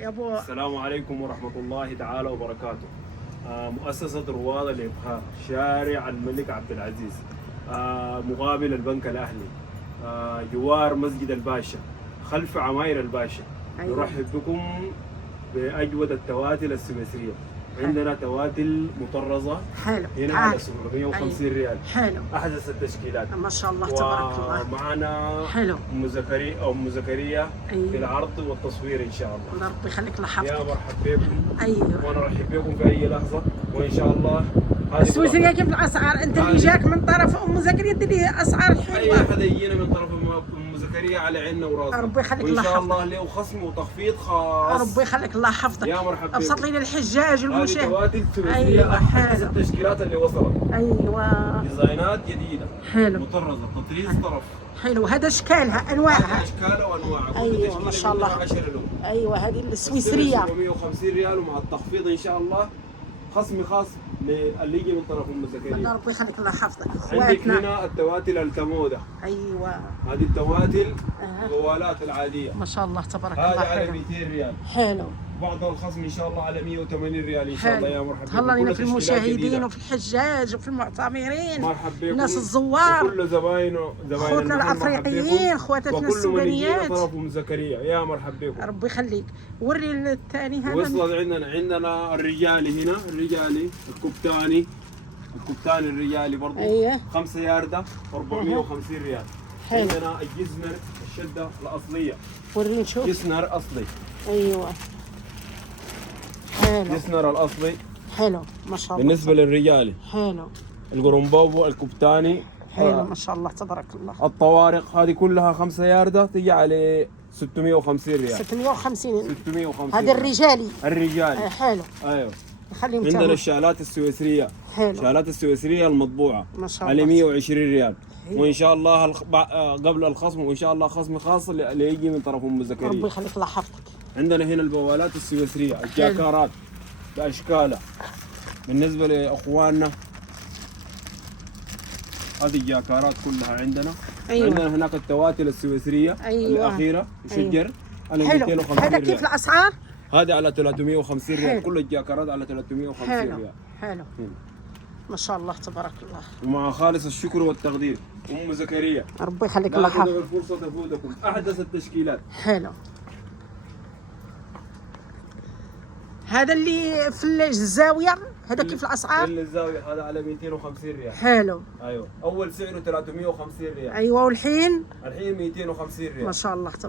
يا ابو. السلام عليكم ورحمة الله تعالى وبركاته. مؤسسة رواد الإبخار، شارع الملك عبد العزيز، مقابل البنك الأهلي، جوار مسجد الباشا، خلف عماير الباشا. أيوة. نرحب بكم بأجود التواتل السويسرية. عندنا تواتل مطرزة حلو هنا تعال. على 750 ريال. حلو أحدث التشكيلات. ما شاء الله تبارك الله. ومعنا حلو. أم زكريا أيوة. في العرض والتصوير إن شاء الله. الله ربي يخليك يا لحظتك. مرحب بكم. ايوه وانا ارحب بكم في اي لحظه وان شاء الله. السويسريه كيف الاسعار؟ انت اللي جاك من طرف ام زكريا تدي اسعار اي حلوه. احد يجينا من طرف ام زكريا على عيننا وراسنا. ربي يخليك وان الله شاء يحفظك. الله له خصم وتخفيض خاص. ربي يخليك الله يحفظك. يا مرحبا ابسط لي للحجاج هذه والمشاهد. تواتل سويسريه. أيوة، احدث حلو. التشكيلات اللي وصلت. ايوه ديزاينات جديده. حلو. مطرزه تطريز طرف. حلو هذا اشكالها انواعها. اشكالها وانواعها. كل أيوة، تشكيلة ما شاء الله. منها 10 لون. ايوه هذه السويسريه. 750 ريال ومع التخفيض ان شاء الله خصم خاص للي يجي من طرف ام الله زكريا. ربي يخليك الله يحفظك. عندك اخواتنا. هنا التواتل التموده. ايوه هذه التواتل الجوالات العاديه. ما شاء الله تبارك هذه الله. على حلو 200 ريال. حلو. بعض الخصم ان شاء الله على 180 ريال ان شاء الله. يا مرحبا تهلا لنا في كل تشكيلات المشاهدين جديدة. وفي الحجاج وفي المعتمرين. مرحبا بكم الناس الزوار. وكل زبايننا اخوتنا الافريقيين اخواتنا السودانيات. وكل من طرف ام زكريا. يا مرحبا بكم. ربي يخليك. وري الثاني هذا. وصلت عندنا الرجالي هنا. الرجالي الكبتاني الرجالي برضه. ايوه 5 ياردة 450 ريال. حلو. عندنا الجزمر الشدة الأصلية. وري نشوف. جسنر أصلي. ايوه حلو جسنر الأصلي. حلو ما شاء الله. بالنسبة للرجالي حلو القرنبوبو الكبتاني. حلو ما شاء الله تبارك الله. الطوارق هذه كلها 5 ياردة تجي على 650 ريال. 650. 650 هذا الرجالي. الرجالي. حلو ايوه. خليهم عندنا تعمل. الشالات السويسرية. حلو الشالات السويسرية المطبوعة ما شاء على الله. 120 ريال. حلو. وان شاء الله قبل الخصم وان شاء الله خصم خاص اللي يجي من طرف ام ربي زكريا. يخليك الله يحفظك. عندنا هنا البوالات السويسرية الجاكارات باشكالها. بالنسبة لاخواننا هذه الجاكارات كلها عندنا. أيوة. عندنا هناك التواتل السويسرية. أيوة. الأخيرة شجر على حلو 250 هذا ريال. كيف الاسعار؟ هذه على 350 ريال. حلو. كل الجاكارات على 350 حلو ريال. حلو ما شاء الله تبارك الله. ومع خالص الشكر والتقدير ام زكريا. ربي يخليك لا الله تدعوا يحفظك. الفرصة تفوتكم. احدث التشكيلات. حلو هذا اللي في الزاويه هذا كيف الاسعار؟ اللي الزاوية هذا على 250 ريال. حلو ايوه اول سعره 350 ريال. ايوه والحين الحين 250 ريال. ما شاء الله تبارك